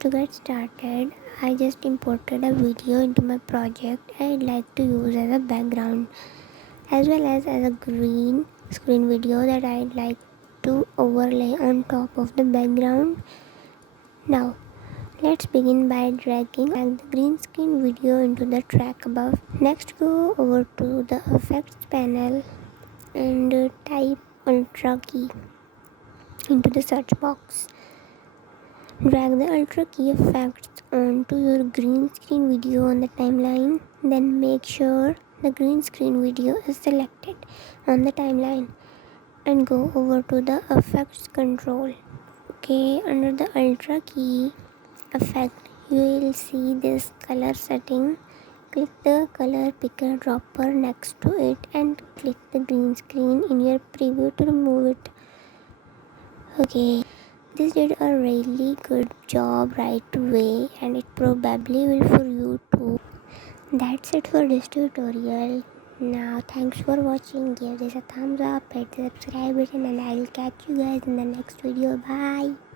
to get started, I just imported a video into my project I'd like to use as a background as well as a green screen video that I'd like to overlay on top of the background. Now let's begin by dragging the green screen video into the track above. Next, go over to the effects panel and type Ultra key into the search box. Drag the Ultra key effects onto your green screen video on the timeline. Then make sure the green screen video is selected on the timeline and go over to the effects control. Okay, under the Ultra key effect, you will see this color setting. Click the color picker dropper next to it and click the green screen in your preview to remove it. Okay, this did a really good job right away and it probably will for you too. That's it for this tutorial. Now thanks for watching. Give this a thumbs up, hit the subscribe button, and I'll catch you guys in the next video. Bye.